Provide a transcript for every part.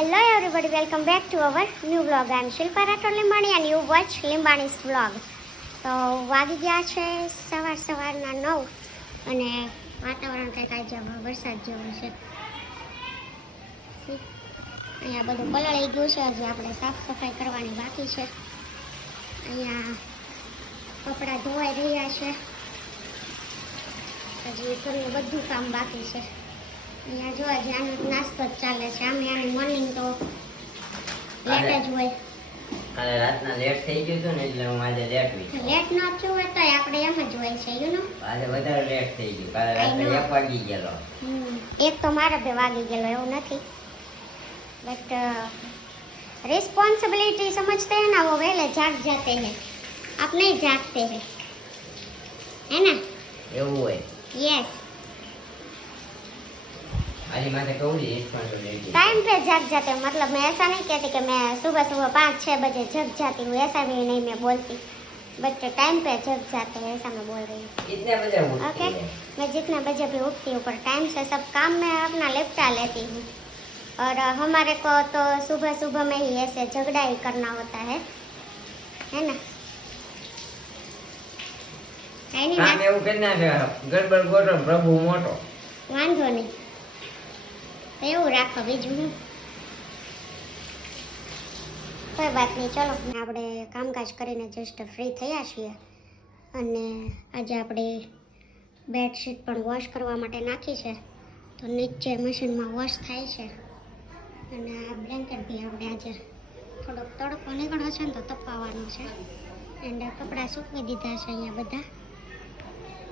Hello everybody, welcome back to our new vlog. I am Shilpa Rathod Limbani and you watch Limbani's vlog. તો વાગી ગયા છે સવારના 9 અને વાતાવરણ કંઈક આજે વરસાદ જેવું છે. અહીંયા બધું પલળી ગયું છે, હજી આપણે સાફ સફાઈ કરવાની બાકી છે. અહીંયા કપડાં ધોવાઈ રહ્યા છે, હજી ઘરનું બધું કામ બાકી છે. અહીંયા જો હજી આનો નાસ્તો જ ચાલે છે. આમે આની મોર્નિંગ તો લેટ જ હોય. કાલે રાતના લેટ થઈ ગયું હતું ને એટલે હું આજે લેટ થઈ. લેટ ન થયું હોય તો આપણે એમ જ હોય છે, યુ નો. આજે વધારે લેટ થઈ ગયું. કાલે રાત્રે 1 વાગી ગયેલો. એક તો મારે 2 વાગી ગયેલો, એવું નથી. બટ रिस्पॉन्सिबिलिटी समझते हैं ना, वो पहले जाग जाते हैं, आप नहीं जागते हैं, है ना? એવું હોય. यस, આની માથે કહું છું રિસ્પોન્સિબિલિટી. टाइम पे जाग जाते हैं. मतलब मैं ऐसा नहीं कहती कि मैं सुबह 5-6 बजे जग जाती हूँ, ऐसा भी नहीं मैं बोलती. बट टाइम पे जग जाते हैं, ऐसा मैं बोल रही हूँ. कितने बजे उठती ओके, है? मैं जितने बजे भी उठती हूँ पर टाइम से सब काम मैं अपना निपटा लेती हूँ. और हमारे को तो सुबह सुबह में ही ऐसे झगड़ा ही करना होता है ना? है नहीं કામ એવું કરી નાખે ગડબડ ગોટો પ્રભુ મોટો. વાંધો નહીં, એવું રાખો, બીજું હું કોઈ વાત નહીં. ચલો આપણે કામકાજ કરીને જસ્ટ ફ્રી થયા છીએ અને આજે આપણે બેડશીટ પણ વોશ કરવા માટે નાખી છે, તો નીચે મશીનમાં વોશ થાય છે. અને આ બ્લેન્કેટ બી આપણે આજે થોડોક તડકો નીકળ્યો છે ને તો તપાવવાનો છે. એન્ડ કપડાં સૂકવી દીધા છે અહીંયા બધા.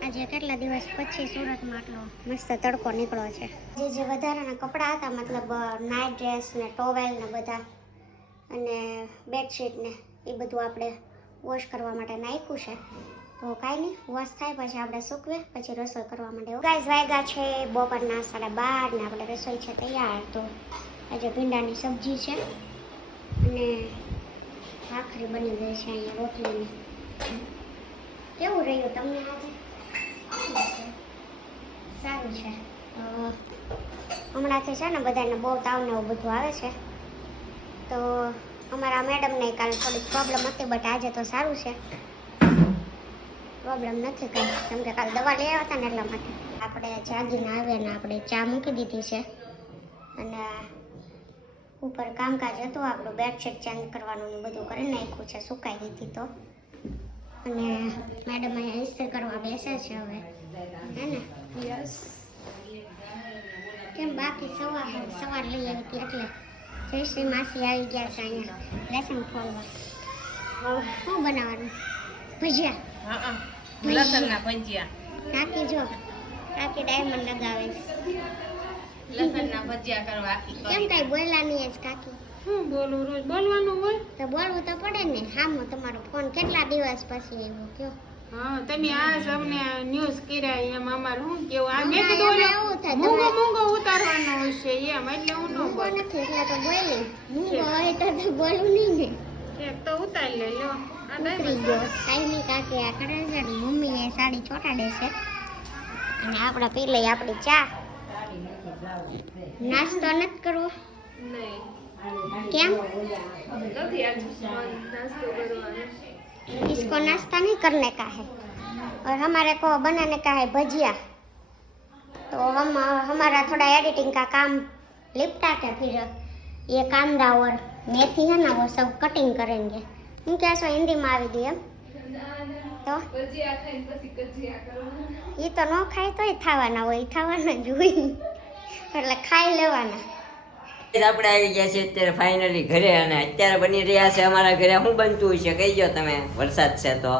આજે કેટલા દિવસ પછી સુરતમાં આટલો મસ્ત તડકો નીકળ્યો છે. જે વધારાના કપડાં હતા, મતલબ નાઇટ ડ્રેસ ને ટોવેલ ને બધા અને બેડશીટ ને એ બધું આપણે વોશ કરવા માટે નાખ્યું છે. તો કાંઈ નહીં, વોશ થાય પછી આપણે સૂકવે પછી રસોઈ કરવા માટે. ગાઈસ વાગ્યા છે બપોરના 12:30 ને આપણે રસોઈ છે તૈયાર. તો આજે ભીંડાની સબ્જી છે અને ભાખરી બની ગઈ છે અહીંયા રોટલીની. કેવું રહ્યું તમને આજે? સારું છે. હમણાંથી છે ને બધાને બહુ તાવ ને એવું બધું આવે છે. તો અમારા મેડમને કાલે થોડીક પ્રોબ્લેમ હતી, બટ આજે તો સારું છે, પ્રોબ્લેમ નથી કંઈ, કેમ કે કાલે દવા લઈ આવ્યા હતા ને એટલા માટે. આપણે જાગીને આવ્યા ને આપણે ચા મૂકી દીધી છે અને ઉપર કામકાજ હતું આપણું, બેડશીટ ચેન્જ કરવાનું ને બધું કરી નાખ્યું છે, સુકાઈ ગઈ હતી તો. અને મેડમ અહીંયા ઇસ્ત્રી કરવા બેસે છે હવે, હે ને? યસ. કેમ બાકી સવાર લઈ આવી હતી એટલે જયશ્રી માસી આવી ગયા છે અહીંયા લેસન ખોલવા. શું બનાવવાનું? ભજીયા. લસણના ભજીયા. કાકી જો, કાકી ડાયમંડ લગાવે છે. લસણના ભજીયા કરવા આખી કેમ કઈ બોલ્યા નહીં જ કાકી? હું બોલું? રોજ બોલવાનું હોય તો બોલવું તો પડે ને. હામો તમારો ફોન કેટલા દિવસ પછી આવ્યો કયો? હા, તમે આ અમને ન્યૂઝ કર્યા એમ અમારે શું કેવું? આ મેં હમણાં કીધું એવું થાય મૂંગો ઉતારવાનો હશે એમ, એટલે હું ન મૂંગો બોલું. નથી એટલે તો બોલી. મૂંગો હોય તો બોલું નહીં ને. એક તો ઉતારી લે લો. આ ઉતરી ગયો. કાંઈ કાકી આ કરે છે ને મમ્મી એ સાડી ચોટાડે છે અને આપણે પી લઈએ આપણી ચા. નાસ્તો નથી કરવો? નહીં, કેમ? નથી આજ નાસ્તો કરવાનો. इसको नाश्ता नहीं करने का है और हमारे को बनाने का है भजिया. तो हम हमारा थोड़ा एडिटिंग का काम लिपटा के फिर ये कांदा और मेथी है ना वो सब कटिंग करेंगे. હું કહેશો હિન્દીમાં આવી ગઈ એમ તો ભજીયા ખાઈને પછી કજિયા કરવાના. એ તો ન ખાય તોય ખાવાના હોય, ખાવાના જ હોય એટલે ખાઈ લેવાના. આપણે આવી ગયા છે અત્યારે ફાઇનલી ઘરે અને અત્યારે બની રહ્યા છે અમારા ઘરે. શું બનતું છે કહી દો તમે? વરસાદ છે તો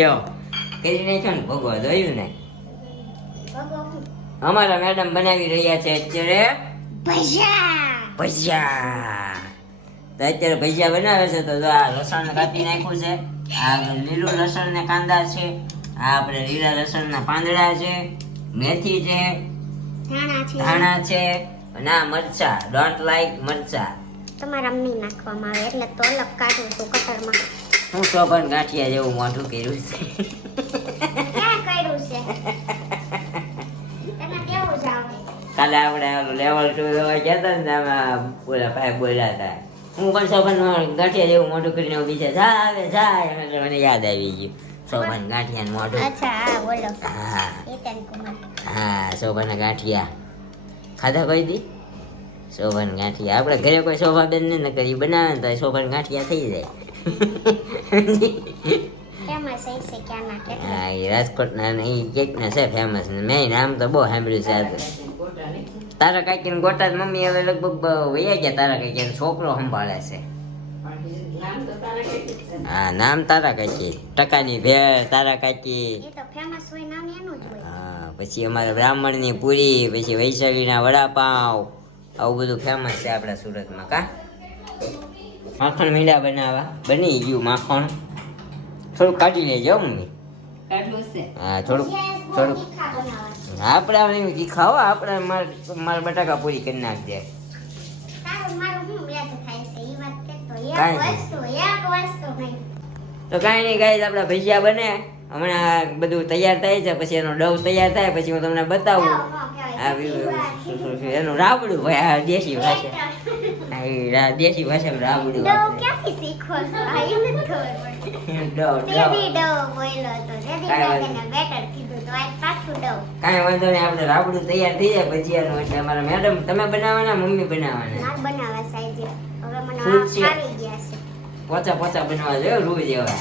યો કરી નાખ્યો ને ભગવા જોયું ને. અમારા મેડમ બનાવી રહ્યા છે અત્યારે ભજીયા. તો અત્યારે ભજીયા બનાવે છે તો આ લસણ કાપી નાખ્યું છે, આ લીલું લસણ ને કાંદા છે, આ આપણે લીલા લસણ ના પાંદડા છે, મેથી છે, ધાણા છે અને આ મરચા. ડોન્ટ લાઈક મરચા. તમારા નહીં નાખવામાં આવે એટલે તો અલગ કાઢું છું કટરમાં. હું શોભન ગાંઠિયા જેવું મોઢું કર્યું છે. ક્યાં કર્યું છે? તને કેવું જ આવડે? કાલે આપણે લેવલ 2 જોવા ગયા હતા ને આમાં બોલા ભાઈ બોલ્યા હતા હું પણ શોભાન ગાંઠિયા જેવું મોટું કરીને ઊભી છે જા આવે જાય એટલે મને યાદ આવી ગયું શોભાન ગાંઠિયા મોઢું અચ્છા હા બોલો હા હિતેન કુમાર હા શોભાના ગાંઠિયા ખાધા કોઈ દી શોભાન ગાંઠિયા આપણે ઘરે કોઈ શોભાબેન ને કરી બનાવે ને તો શોભાન ગાંઠિયા થઈ જાય ફેમસ છે ક્યાંના કેટલા હા એ રાજકોટના ને એ કેકના છે ફેમસ ને મેં નામ તો બહુ સાંભળ્યું છે આ તારા કાકી ને ગોટા મમ્મી હવે લગભગ વયા ગયા તારા કાકી છોકરો સંભાળે છે હા નામ તારા કાકી ટકાની ભેળ તારા કાકી એ તો ફેમસ હોય નામ એનું જ હોય હા પછી અમારે બ્રાહ્મણની પૂરી પછી વૈશાલીના વડાપાવ આવું બધું ફેમસ છે આપણા સુરતમાં કા માખણ મીંડા બનાવવા બની ગયું માખણ થોડુંક કાઢી લેજો મમ્મી હા થોડુંક તીખા બનાવવા આપણે તીખા હો આપણે મારે બટાકા પૂરી કરી નાખજે તારું મારું શું વ્યાજ થાય છે એ વાત કે તો કાંઈ એક વસ્તુ નહીં તો કાંઈ નહીં ગાઈસ આપણા ભજીયા બને હમણાં બધું તૈયાર થાય છે પછી એનો ડવ તૈયાર થાય પછી હું તમને બતાવું એનું રાબડું ભાઈ આ દેશી ભાષા દેશી ભાષામાં રાબડું ડવ ક્યાંથી શીખો છો આ એ નથી ખબર પડતી તેદી ડવ બોલ્યો તો તેદી ડવને બેટર કીધું તો આજ પાછું ડવ કાંઈ વાંધો નહીં આપણે રાબડું તૈયાર થઈ જાય ભજીયાનું એટલે અમારા મેડમ તમે બનાવવાના મમ્મી બનાવવાના નાક બનાવવા સાઈઝ હવે મને શું છે? આવી ગયા છે પોચા પોચા બનાવવા જોઈએ રૂ જેવા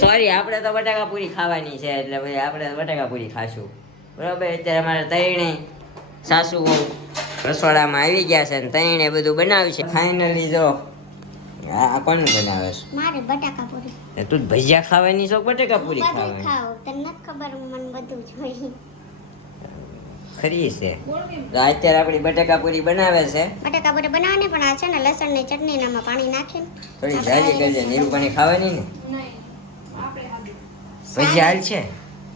સોરી આપણે તો બટાકા પૂરી ખાવાની છે એટલે ભાઈ આપણે બટાકા પૂરી ખાશું બરાબર અત્યારે અમારે તૈણે સાસુ રસોડામાં આવી ગયા છે ને તૈણે બધું બનાવ્યું છે ફાઇનલી જો આ કોણ બનાવે છે મારે બટાકા પૂરી તો તું ભજીયા ખાવાની છો કે બટાકા પૂરી બધું ખાવાની ખાવ તને નથી ખબર મને બધું જોઈએ ખરી છે તો અત્યારે આપણી બટાકા પૂરી બનાવે છે બટાકા પૂરી બનાવવાની પણ આ છે ને લસણની ચટણી ને આમાં પાણી નાખીને થોડી જાજી કરજે નીરું પાણી ખાવાની ને ભજીયા હાલ છે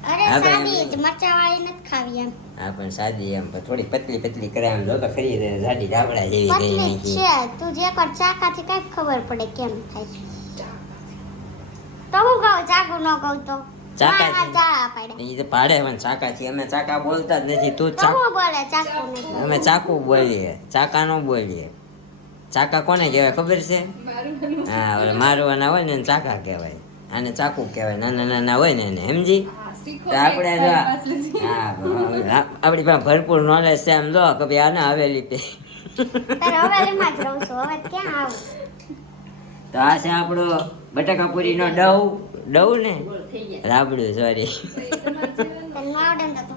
અરે હા, ભાઈ, સાદી જ મરચા વાળી નથી ખાવી એમ હા પણ સાદી એમ પણ થોડી પતલી પતલી કરે એમ જો તો ખરી જાડી ડાબડા જેવી કરી પતલી જ નાખી છે તું જે કર ચાકાથી કઈ ખબર પડે કેમ થાય તો હું કહું ચાકુ ન કહું તો ચાકા મારા ચાળા પાડે એ તો પાડે પણ ચાકાથી અમે ચાકા બોલતા જ નથી તું તો હું બોલે ચાકુ નહીં અમે ચાકુ બોલીએ ચાકા નો બોલીએ ચાકા કોને કહેવાય ખબર છે હા ઓલે મારવાના હોય ને એને ચાકા કહેવાય આને ચાકુ કહેવાય નાના નાના હોય ને એને સમજી તો આપણે જો હા આપણી પાસે ભરપૂર નોલેજ છે એમ જો કે ભાઈ આને હવેલી તે તારે હવેલીમાં જ રહું છું હવે ક્યાં આવું તો આ છે આપણો બટાકા પૂરીનો ડવ ને રાબડું સોરી તને આવડે ને તો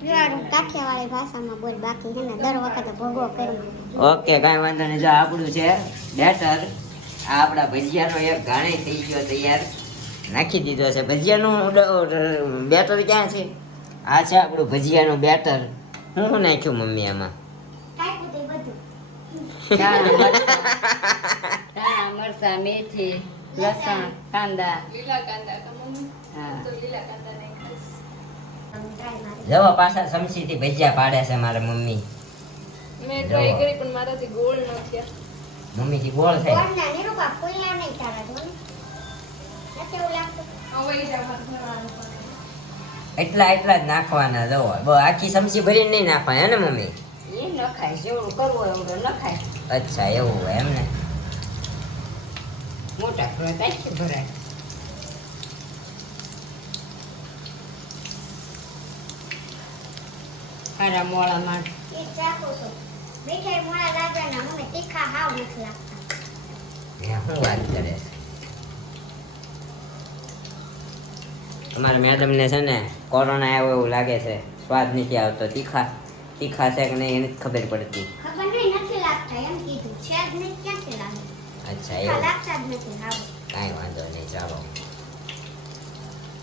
પ્યોર કાઠિયાવાડી ભાષામાં બોલ બાકી હે ને દર વખતે ભોગવો કરું ઓકે કાંઈ વાંધો નહીં જો આપણું છે બેટર આ આપણા ભજીયાનો એક ઘાણે થઈ ગયો તૈયાર નાખી દીધો છે ભજીયાનું બેટર ક્યાં છે આ છે આપણું ભજીયાનું બેટર હું નાખ્યું મમ્મી આમાં કાંઈ બધું બધું ધાણા મરચા મેથી લસણ કાંદા હા ટ્રાય મારી જવો પાછા સમસીથી ભજીયા પાડે છે મારા મમ્મી મેં ટ્રાય કરી પણ મારાથી ગોળ ન થયા મમ્મીથી ગોળ થાય કોણના નિરૂપા ફૂલ્યા નહીં તારા જો ને નથી એવું લાગતું એટલા જ નાખવાના જવો આખી સમસી ભરીને નહીં નાખવાના હે ને મમ્મી એ ન ખાય જેવડું કરવું હોય એવડું ન ખાય અચ્છા એવું હોય એમ ને મોટા કરવા તાકી ભરાય ખારા મોળામાં એ ચાકુ તો મીઠાઈ મોળા લાગે ને મને તીખા હાવ નથી લાગતા શું વાત કરે છે તમારા મેડમને છે ને કોરોના આવ્યો એવું લાગે છે સ્વાદ નથી આવતો તીખા છે કે નહીં એને જ ખબર પડતી ખબર નહીં નથી લાગતા એમ કીધું છે જ નહીં ક્યાંથી લાગે અચ્છા તીખા એવું લાગતા જ નથી હાવ કાંઈ વાંધો નહીં ચાલો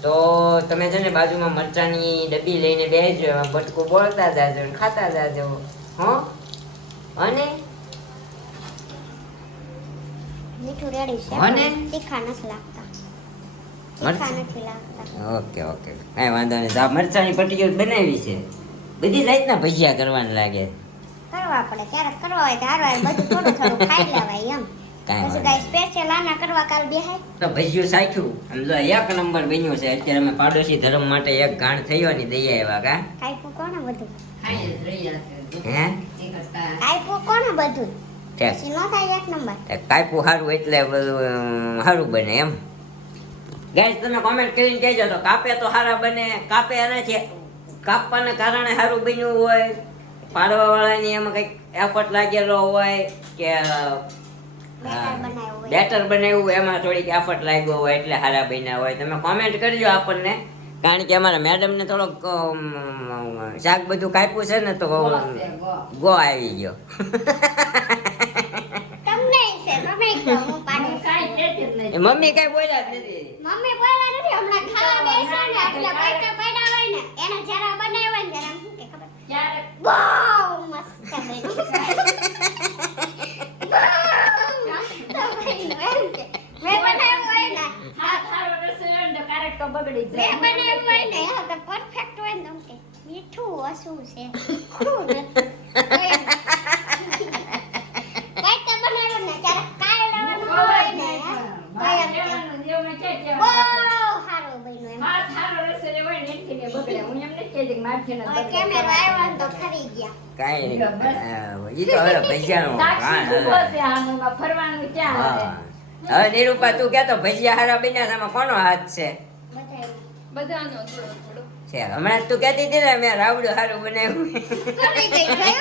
તો તમે છે ને બાજુમાં મરચાની ડબ્બી લઈને બેસજો એમાં બટકું બોલતા જાજો ને ખાતા જાજો હો અને મીઠું રેડી છે અને? તીખા નથી લાગતા તીખા મરચાં? નથી લાગતા ઓકે કાંઈ વાંધો નહીં તો આ મરચાની પટ્ટીઓ બનાવી છે બધી જાતના ભજીયા કરવાના લાગે કરવા પડે ક્યારેક કરવા હોય તો હારવાર બધું થોડું થોડું ખાઈ લેવાય એમ કાંઈ પછી વાંધો ગાય સ્પેશિયલ આના કરવા કાલ બેહાય તો ભજીયું સાખ્યું સમજો એક નંબર બન્યું છે. અત્યારે અમે પાડોશી ધર્મ માટે એક ગાંઠ થયો ની દઈ આવ્યા કા કાઈપું કોને બધું ખાઈ જ રહ્યા છે હે એ કરતા કાઈપું કોને બધું ઠેક. પછી નો થાય એક નંબર કાપ્યું સારું એટલે બધું સારું બને એમ. ગાઈસ તમે કોમેન્ટ કરીને કહેજો તો કાપે તો સારા બને, કાપે એનાથી કાપવાના કારણે સારું બન્યું હોય, પાડવા વાળાની એમાં કંઈક એફર્ટ લાગેલો હોય કે બનાવ્યું હોય. બેટર બનાવ્યું એમાં થોડીક એફર્ટ લાગ્યો હોય એટલે સારા બન્યા હોય. તમે કોમેન્ટ કરજો આપણને, કારણ કે અમારા મેડમ ને થોડોક શાક બધું કાપ્યું છે ને તો ગો આવી ગયો. તમને છે તમે કહો હું પાડું કાંઈ કહેતી જ નથી. મમ્મી કઈ બોલ્યા જ નથી. મમ્મી બોલ્યા નથી હમણાં ખાવા બેસો ને એટલે પૈકા પડ્યા હોય ને એને જરા બનાવ્યા હોય ને જરા શું કે ખબર ક્યારેક બહુ મસ્ત બન્યું. મેં બનાવ્યું હોય ને હાથ સારો રસોઈ હોય ને તો ક્યારેક તો બગડી મેં જાય. બનાવ્યું હોય ને હા તો પરફેક્ટ હોય ને તો એમ કે મીઠું ઓછું છે શું નથી કઈ તો બનાવ્યું ને ક્યારેક કાય લેવાનું હોય ને મારે કઈ કહેવાનું જ એવું નથી કે બહુ સારું બન્યું એમ હાથ સારો રસોઈ હોય ને એનથી ને બગડે. હું એમ નથી કહેતી કે મારથી ન હવે બગડે. કેમેરો આવ્યો ને તો ખરી ગયા કાંઈ નહીં. ઈ તો હવે ભજીયાનો સાક્ષી કાંઈ ઊભો છે આમાં ફરવાનું ક્યાં આવે? હા. હવે નિરૂપા તું કહેતો ભજીયા હારા બન્યા છે, આમાં કોનો હાથ છે? બધાય બધાનો થોડો થોડો છે હમણાં તું કહેતી હતી ને મેં રાવડું હારું બનાવ્યું. ખરી ગઈ જોયું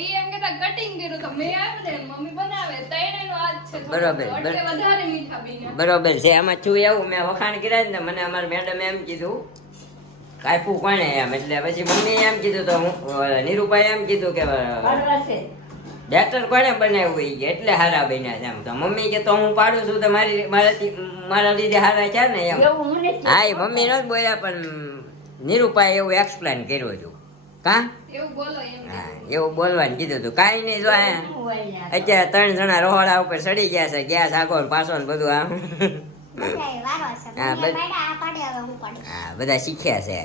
એ એમ કહેતા કટિંગ કર્યું તો મેં આપને મમ્મી બનાવે તૈણેનો હાથ છે થોડો. બરોબર, એટલે વધારે મીઠા બન્યા. બરોબર છે. આમાં છું એવું મેં વખાણ કર્યા ને મને અમારા મેડમ એમ કીધું કાપ્યું કોણે એમ, એટલે પછી મમ્મી એમ કીધું તો હું નિરૂપાએ એમ કીધું કે કડવા છે. બેટર કોણે બનાવ્યું ઈ કે એટલે હારા બન્યા છે એમ. તો મમ્મી કે તો હું પાડું છું તો મારા લીધે હારા છે ને એમ. એવું હું નથી હા એ મમ્મી નો જ બોલ્યા પણ નિરૂપાએ એવું એક્સપ્લેન કર્યું હતું કા એવું બોલો એમ હા એવું બોલવાનું કીધું હતું. કાંઈ નહીં જો આ હું હોય ને. અત્યારે 3 જણા રોહડા ઉપર ચડી ગયા છે, ગેસ આગળ પાછળ ને બધું આમ બધાય વારો છે હા, મને બસ. પાડ્યા આ પાડે હવે હું પાડું હા બધા શીખ્યા છે.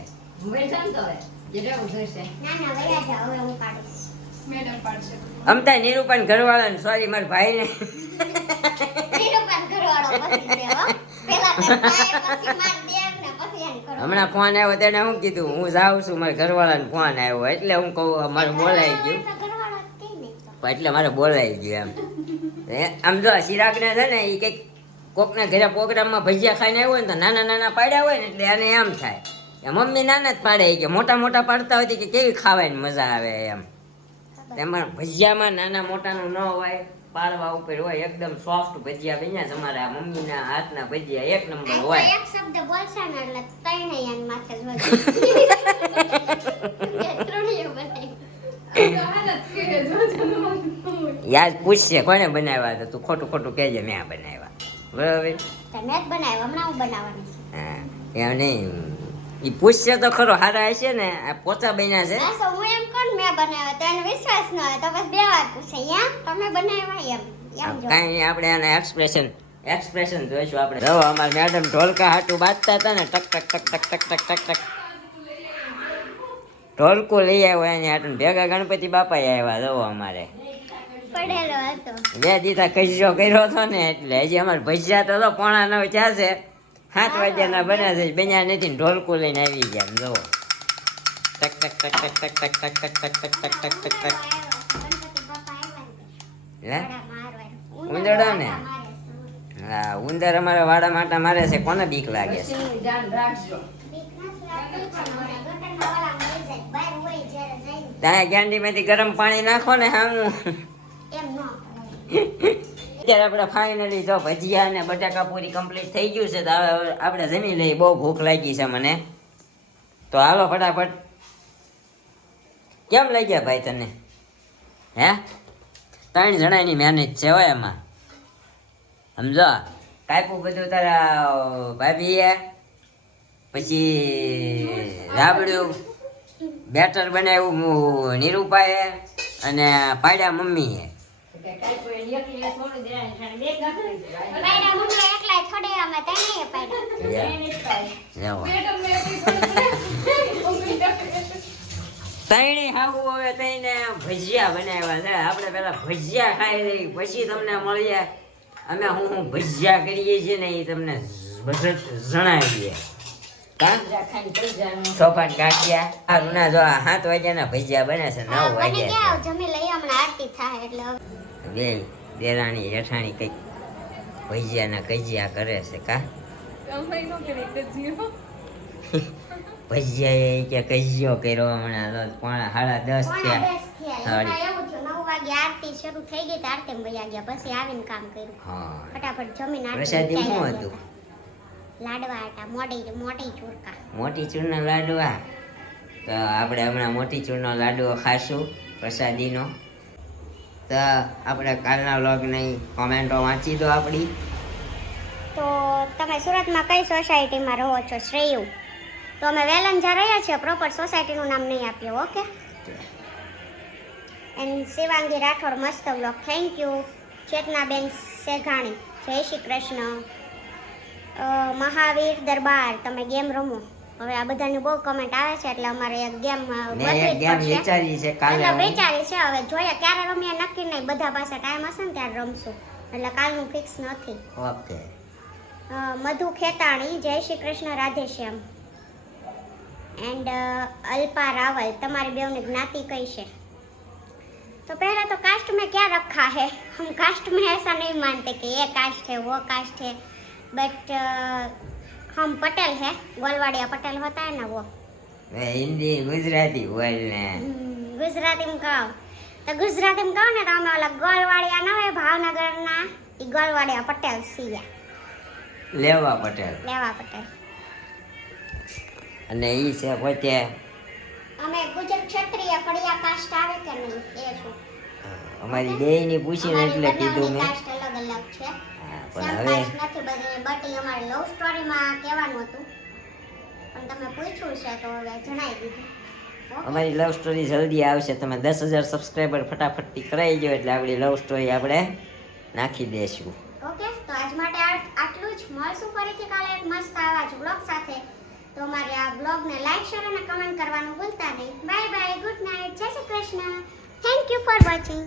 હું હોય છે ને તો હવે. જે રહેવું જોઈશે. ના ના વયા જાઓ હવે હું પાડીશ મેડમ પાડશે અમતા નિરૂપણ ઘરવાળા ને સોરી મારા ભાઈ ને નિરૂપણ ઘરવાળો પછી છે હો પેલા તો ભાઈ, પછી માર દેર ને પછી એને ઘરવાળો. હમણાં ફોન આવ્યો તેને શું કીધું હું જાઉં છું, મારા ઘરવાળાને ફોન આવ્યો એટલે હું કહું મારે બોલાઈ ગયું, તો ઘરવાળો જ કે નહીં તો. એટલે મારે બોલાઈ ગયું એમ. આમ જો ચિરાગને છે ને એ કંઈક કોકના ઘરે પ્રોગ્રામમાં ભજીયા ખાઈને આવ્યો ને તો નાના નાના પાડ્યા હોય ને એટલે એને એમ થાય કે મમ્મી નાના જ પાડે કે મોટા મોટા પાડતા હોય કે કેવી ખાવાની મજા આવે એમ. એમાં ભજીયામાં નાના મોટાનું ન હોય, પાડવા ઉપર હોય એકદમ સોફ્ટ ભજીયા બન્યા છે. અમારા મમ્મીના હાથના ભજીયા એક નંબર આ તો હોય. એક શબ્દ બોલશે ને એટલે ત્રણેય એની માથે જ હોય. એ ત્રણેય બનાવી. તો હાલત કરે જો યાદ પૂછશે કોને બનાવ્યા તો તું ખોટું ખોટું કહેજે મેં બનાવ્યા, બરાબર? તો મેં જ બનાવ્યું હમણાં હું બનાવવાની છું. હા એમ નહીં, એ પૂછશે તો ખરો હારા હશે ને. આ પોચા બન્યા છે. બસ હું એમ કોણ મેં બનાવ્યો તો એને વિશ્વાસ ન હોય તો બસ બે વાર પૂછે યા તમે બનાવ્યા એમ એમ જો કાંઈ આપણે એના એક્સપ્રેશન જોઈશું આપણે. જો અમારા મેડમ ઢોલકા હાટું બાજતા હતા ને ટક ટક ટક ટક ટક ટક ટક ટક ઢોલકું લઈ આવ્યો એની હાટું. ભેગા ગણપતિ બાપા આવ્યા. જો અમારે પડેલો હતો. બે દીધા કજ્યો કર્યો હતો ને એટલે હજી અમારે ભજીયા તો 8:45 થયા છે, 7 વાગ્યાના બન્યા છે, બન્યા નથી ને ઢોલકું લઈને આવી ગયા. જો ટક ટક ટક ટક ટક ટક ટક ટક ટક ટક ટક ટક ટક. ગણપતિ બાપા આવ્યા ને હે? વાડા મારવા. ઉંદરડા ને? મારે છે. હા ઉંદર અમારા વાડા માટા મારે છે. કોને બીક લાગે છે? પછીનું ધ્યાન રાખજો. બીક નથી લાગતી પણ હવે ગટરના વાળામાં લઈ જાય. બહાર હોય જ્યારે જાય ને ત્યાં ગેંડીમાંથી ગરમ પાણી નાખો ને હામું. એમ ન કરાય. અત્યારે આપણે ફાઇનલી જો ભજીયા ને બટાકા પૂરી કમ્પ્લીટ થઈ ગયું છે તો હવે આપણે જમી લઈએ. બહુ ભૂખ લાગી છે મને, તો હાલો ફટાફટ. કેમ લાગ્યા ભાઈ તને? હે 3 જણાની મહેનત છે હોય એમાં. સમજો કાપ્યું બધું તારા ભાભીએ, પછી રાબડ્યું, બેટર બનાવ્યું નિરૂપાએ અને પાડ્યા મમ્મીએ. કે કાંઈ કોઈ એકલી થોડું ધ્યાન રાખે. એક ગાંઠ પાયડા મુંડો એકલાય થોડે અમે ત્રણેય પાયડા. જાઓ. મેડમ મેં બી થોડું મમ્મી તૈણી હાવું હવે તઈને ભજીયા બનાવ્યા છે. આપણે પેલા ભજીયા ખાઈ લઈ પછી તમને મળીએ. અમે હું ભજીયા કરીએ છીએ ને એ તમને બધું જણાવીએ. ચોપાટ ગાંઠિયા આ રૂના જો 7 વાગ્યાના ભજીયા બને છે 9 બની વાગ્યા ગયા જમી લઈએ હમણાં આરતી થાય એટલે હવે બે દેરાણી જેઠાણી કઈક ભજીયાના કજિયા કરે છે કા ભજીયા એ કે કજિયો કર્યો હમણાં 9:30 થયા. એમાં એવું થયું 9 વાગે આરતી શરૂ થઈ ગઈ તો આરતી વયા ગયા પછી આવીને કામ કર્યું હા ફટાફટ જમીને આરતી પ્રસાદી શું ચાલ્યા હતું? ગયા. લાડવા હતા મોટી ચૂરકા મોટી ચૂરના લાડવા. તો આપણે હમણાં મોટી ચૂરનો લાડવો ખાશું પ્રસાદીનો. તો આપણે કાલના વ્લોગની કોમેન્ટો વાંચી દો આપણી. તો તમે સુરતમાં કઈ સોસાયટીમાં રહો છો? શ્રેયુ. તો અમે વેલંજા રહ્યા છીએ, પ્રોપર સોસાયટીનું નામ નહીં આપ્યું. ઓકે. એન્ડ શિવાંગી રાઠોડ મસ્ત વ્લોગ, થેન્ક યુ. ચેતનાબેન સેઘાણી, જય શ્રી કૃષ્ણ. મહાવીર દરબાર, તમે ગેમ રમો. હવે આ બધાની બહુ કમેન્ટ આવે છે એટલે અમારે એક ગેમ મેં એક ગેમ વિચારી છે કાલે વિચારી છે. હવે જોઈએ ક્યારે રમીએ નક્કી નહીં, બધા પાસે ટાઈમ હશે ને ત્યારે રમશું, એટલે કાલનું ફિક્સ નથી. ઓકે. મધુ ખેતાણી, જય શ્રી કૃષ્ણ, રાધે શ્યામ. एंड अल्पा रावल, तुम्हारी बेवनी ज्ञाति कई है? तो पहले तो कास्ट में क्या रखा है, हम कास्ट में ऐसा नहीं मानते कि ये कास्ट है वो कास्ट है, बट हम पटेल है, गोलवाड़िया पटेल होता है ना वो। हिंदी गुजराती बोलने गुजराती में कहो तो गुजराती में कहो ने तो हमें अलग गोलवाड़िया ना है भावनगर ना, ई गोलवाड़िया पटेल सीया लेवा पटेल અને ઈ છે પોતે અમે ગુજરાત ક્ષત્રિય કડિયા કાસ્ટ આવે કે નહીં એ શું અમારી બેયની પૂછીને એટલે કીધું મેં કાસ્ટ અલગ અલગ છે પણ સેમ હવે કાસ્ટ નથી બધી, બટ ઈ અમારી લવ સ્ટોરીમાં કહેવાનું હતું પણ તમે પૂછ્યું છે તો હવે જણાવી દીધું. અમારી લવ સ્ટોરી જલ્દી આવશે, તમે 10,000 સબસ્ક્રાઇબર ફટાફટથી કરાવી દો એટલે આપણી લવ સ્ટોરી આપણે નાખી દેશું. ઓકે, તો આજ માટે આટલું જ. મળશું ફરીથી કાલે એક મસ્ત આવા જ બ્લોગ સાથે. તો અમારે આ બ્લોગને લાઈક શેર અને કમેન્ટ કરવાનું ભૂલતા નહીં. બાય બાય, ગુડ નાઇટ, જય Shri Krishna, thank you for watching.